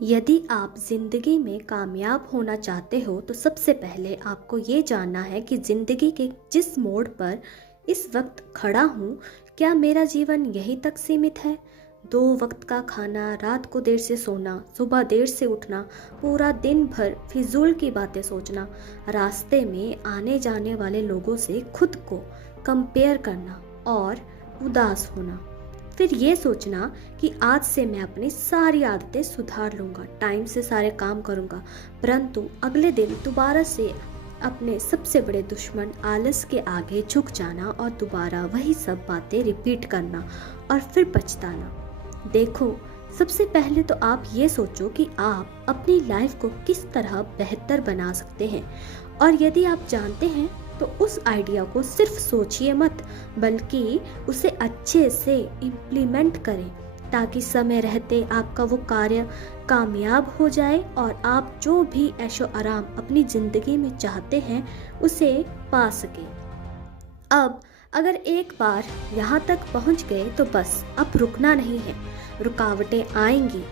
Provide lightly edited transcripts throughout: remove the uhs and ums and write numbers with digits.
यदि आप ज़िंदगी में कामयाब होना चाहते हो तो सबसे पहले आपको ये जानना है कि ज़िंदगी के जिस मोड़ पर इस वक्त खड़ा हूँ, क्या मेरा जीवन यहीं तक सीमित है? 2 वक्त का खाना, रात को देर से सोना, सुबह देर से उठना, पूरा दिन भर फिजूल की बातें सोचना, रास्ते में आने जाने वाले लोगों से खुद को कंपेयर करना और उदास होना। फिर ये सोचना कि आज से मैं अपनी सारी आदतें सुधार लूँगा, टाइम से सारे काम करूँगा, परंतु अगले दिन दोबारा से अपने सबसे बड़े दुश्मन आलस के आगे झुक जाना और दोबारा वही सब बातें रिपीट करना और फिर पछताना। देखो, सबसे पहले तो आप ये सोचो कि आप अपनी लाइफ को किस तरह बेहतर बना सकते हैं, और यदि आप जानते हैं तो उस आइडिया को सिर्फ सोचिए मत, बल्कि उसे अच्छे से इम्प्लीमेंट करें ताकि समय रहते आपका वो कार्य कामयाब हो जाए और आप जो भी ऐशो आराम अपनी ज़िंदगी में चाहते हैं उसे पा सकें। अब अगर एक बार यहाँ तक पहुँच गए तो बस अब रुकना नहीं है। रुकावटें आएंगी,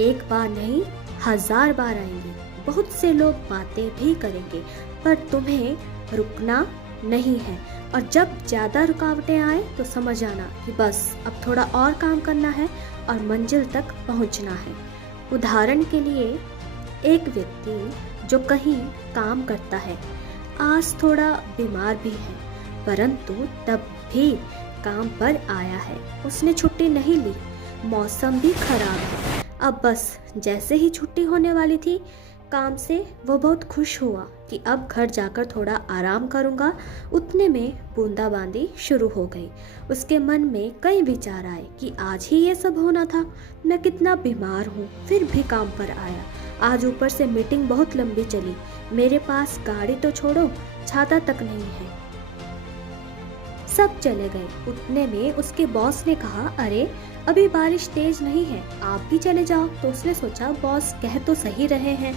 एक बार नहीं 1000 बार आएंगी। बहुत से लोग बातें भी करेंगे, पर तुम्हें रुकना नहीं है। और जब ज़्यादा रुकावटें आए तो समझ आना कि बस अब थोड़ा और काम करना है और मंजिल तक पहुंचना है। उदाहरण के लिए, एक व्यक्ति जो कहीं काम करता है, आज थोड़ा बीमार भी है, परंतु तब भी काम पर आया है। उसने छुट्टी नहीं ली, मौसम भी खराब है। अब बस जैसे ही छुट्टी होने वाली थी काम से, वो बहुत खुश हुआ कि अब घर जाकर थोड़ा आराम करूंगा। उतने में बूंदाबांदी शुरू हो गई। उसके मन में कई विचार आए कि आज ही ये सब होना था, मैं कितना बीमार हूँ फिर भी काम पर आया। आज ऊपर से मीटिंग बहुत लंबी चली, मेरे पास गाड़ी तो छोड़ो, छाता तक नहीं है। सब चले गए। उतने में उसके बॉस ने कहा, अरे अभी बारिश तेज नहीं है, आप भी चले जाओ। तो उसने सोचा बॉस कह तो सही रहे हैं,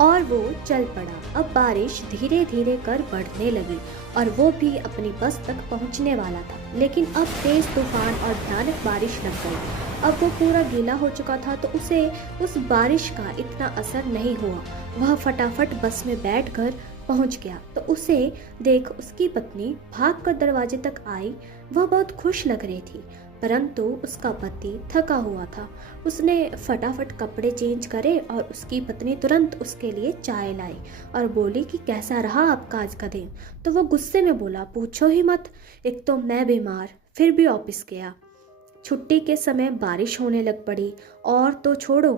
और वो चल पड़ा। अब बारिश धीरे धीरे कर बढ़ने लगी और वो भी अपनी बस तक पहुंचने वाला था, लेकिन अब तेज तूफान और भयानक बारिश लग गई। अब वो पूरा गीला हो चुका था तो उसे उस बारिश का इतना असर नहीं हुआ। वह फटाफट बस में बैठकर पहुंच गया तो उसे देख उसकी पत्नी भागकर दरवाजे तक आई। वह बहुत खुश लग रही थी, परंतु उसका पति थका हुआ था। उसने फटाफट कपड़े चेंज करे और उसकी पत्नी तुरंत उसके लिए चाय लाई और बोली कि कैसा रहा आपका आज का दिन। तो वो गुस्से में बोला, पूछो ही मत, एक तो मैं बीमार, फिर भी ऑफिस गया, छुट्टी के समय बारिश होने लग पड़ी, और तो छोड़ो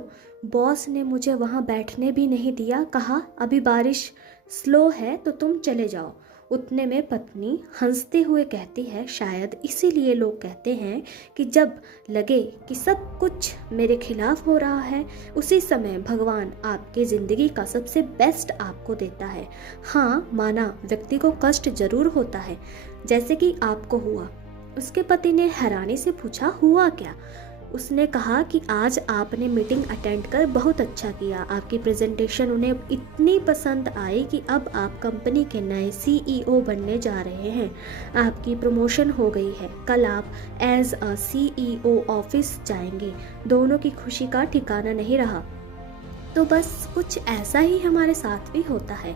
बॉस ने मुझे वहाँ बैठने भी नहीं दिया, कहा अभी बारिश स्लो है तो तुम चले जाओ। उतने में पत्नी हंसते हुए कहती है, शायद इसीलिए लोग कहते हैं कि जब लगे कि सब कुछ मेरे खिलाफ हो रहा है, उसी समय भगवान आपके ज़िंदगी का सबसे बेस्ट आपको देता है। हाँ, माना व्यक्ति को कष्ट जरूर होता है, जैसे कि आपको हुआ। उसके पति ने हैरानी से पूछा, हुआ क्या? उसने कहा कि आज आपने मीटिंग अटेंड कर बहुत अच्छा किया, आपकी प्रेजेंटेशन उन्हें इतनी पसंद आई कि अब आप कंपनी के नए सीईओ बनने जा रहे हैं। आपकी प्रमोशन हो गई है, कल आप एज अ सीईओ ऑफिस जाएंगे। दोनों की खुशी का ठिकाना नहीं रहा। तो बस कुछ ऐसा ही हमारे साथ भी होता है।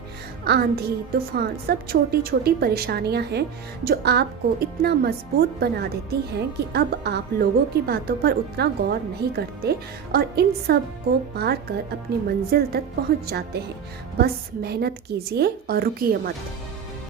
आंधी तूफान सब छोटी छोटी परेशानियां हैं जो आपको इतना मजबूत बना देती हैं कि अब आप लोगों की बातों पर उतना गौर नहीं करते और इन सब को पार कर अपनी मंजिल तक पहुंच जाते हैं। बस मेहनत कीजिए और रुकिए मत।